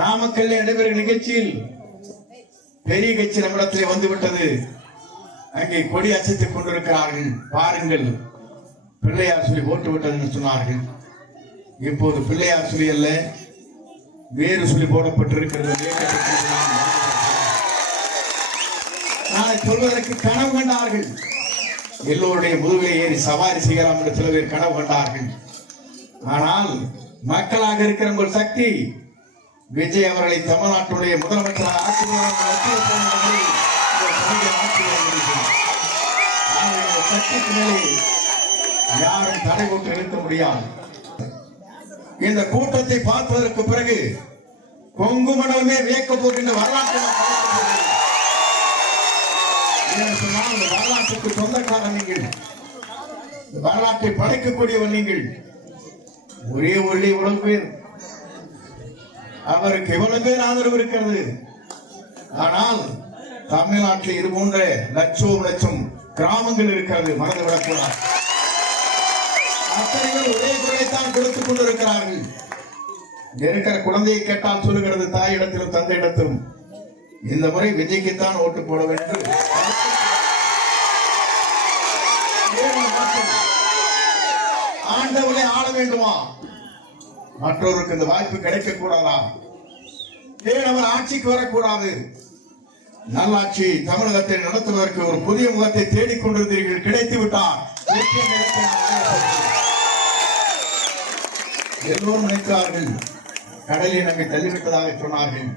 நாமக்கல் நடைபெறும் நிகழ்ச்சியில் பெரிய கட்சி நம்மிடத்திலே வந்துவிட்டது. அங்கே கொடி அசைத்துக் கொண்டிருக்கிறார்கள். பாருங்கள், பிள்ளையார் சொல்லி போட்டு விட்டது என்று சொன்னார்கள். இப்போது பிள்ளையார் சொல்லி அல்ல, வேறு சொல்லி போடப்பட்டிருக்கிறது. நாளை சொல்வதற்கு கனவு கண்டார்கள். எல்லோருடைய முதுகிலே ஏறி சவாரி செய்யலாம் என்று சில பேர் கனவு கண்டார்கள். ஆனால் மக்களாக இருக்கிற ஒரு சக்தி விஜய் அவர்களை தமிழ்நாட்டுடைய முதலமைச்சராக சக்திக்கு மேலே யாரும் தடை போட்டு நிறுத்த முடியாது. இந்த கூட்டத்தை பார்ப்பதற்கு பிறகு கொங்கு மண்டலமே வியக்க போகின்ற வரலாற்று வரலாற்றுக்கு சொந்தக்காரன் நீங்கள், வரலாற்றை படைக்கக்கூடியவர் நீங்கள். ஒரே ஒரே இவ்வளவு பேர், அவருக்கு இவ்வளவு பேர் ஆதரவு இருக்கிறது. ஆனால் தமிழ்நாட்டில் இது போன்ற லட்சம் லட்சம் கிராமங்கள் இருக்கிறது. மறந்து விடக்கூடாது. அத்தனை பேர் ஒரே குறையைத்தான் கொடுத்துக் கொண்டிருக்கிறார்கள். இருக்கிற குழந்தையை கேட்டால் சொல்லுகிறது தாயிடத்திலும் தந்தையிடத்திலும், இந்த முறை விஜய்க்குத்தான் ஓட்டு போட வேண்டும். ஆண்டவனை ஆள வேண்டுமா? மற்றவருக்கு இந்த வாய்ப்பு கிடைக்க கூடாதா? ஏன் அவர் ஆட்சிக்கு வரக்கூடாது? நல்லாட்சி தமிழகத்தை நடத்துவதற்கு ஒரு புதிய முகத்தை தேடிக்கொண்டிருந்தீர்கள், கிடைத்து விட்டார். எல்லோரும் நினைத்தார்கள் கடலில் நம்மை தள்ளிவிட்டதாக சொன்னார்கள்.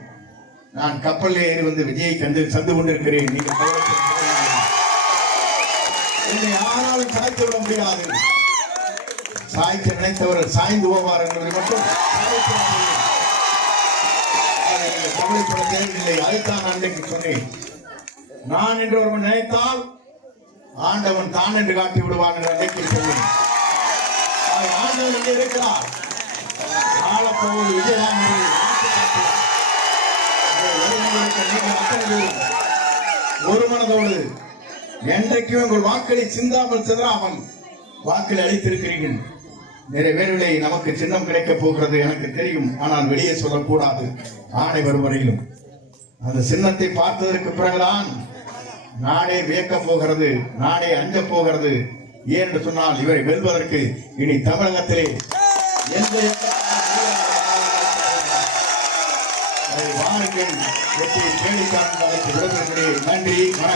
நான் கப்பலில் ஏறி வந்து விஜயை கண்டு சந்து கொண்டிருக்கிறேன். நீங்கள் என்னை யாராலும் சாய்த்து விட முடியாது. சாய்க்க நினைத்தவர் சாய்ந்து போவார் என்பதை மட்டும் கவலைப்பட தேவையில்லை. அதைத்தான் அன்றைக்கு சொன்னேன். நான் என்று ஒருவன் நினைத்தால் ஆண்டவன் தான் என்று காட்டி விடுவான் என்று அன்றைக்கு சொன்னேன். ஆண்டவன் இங்கே இருக்கிறார். ஆளப்போவது விஜயகாந்த். ஒரு மனதோடு என்றைக்கும் உங்கள் வாக்களை சிந்தாமல் சிதறாமல் வாக்களை அளித்திருக்கிறீர்கள். நிறைவேறவில்லை. நமக்கு சின்னம் கிடைக்கப் போகிறது எனக்கு தெரியும். ஆனால் வெளியே சொல்லக்கூடாது. ஆணை வரும் வரையிலும் அந்த சின்னத்தை பார்த்ததற்கு பிறகுதான் நாடே வியக்கப் போகிறது, நாடே அஞ்ச போகிறது. ஏன் என்று சொன்னால் இவரை வெல்வதற்கு இனி தமிழகத்திலே எந்த வாருங்கள் வெற்றியை தேடித்தான் நன்றி.